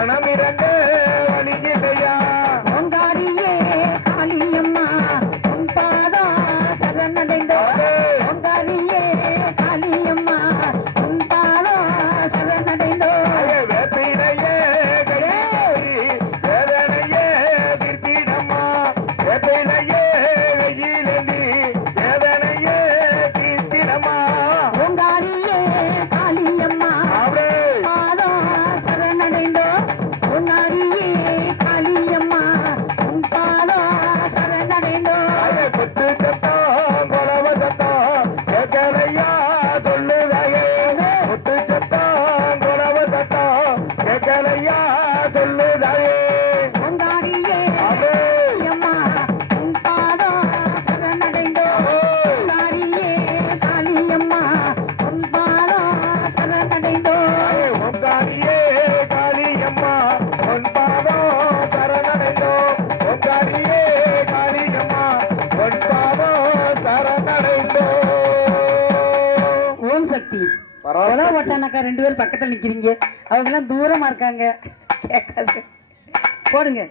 மனமிரங்க வழியில்லையா ஓங்காரியே காளியம்மா உன் பாதம் சரணடைந்தோம் ஓங்காரியே காளியம்மா உன் பாதம் சரணடைந்தோம் வேப்பிலையே கையேறி வேதனையே தீர்த்திடம்மா வேப்பிலையே சரணடைந்தோம் ஓம் சக்தி. கொலை வட்டானாக்கா ரெண்டு பேரும் பக்கத்துல நிக்கிறீங்க. அவங்க எல்லாம் தூரமா இருக்காங்க. கேட்காது. போடுங்க.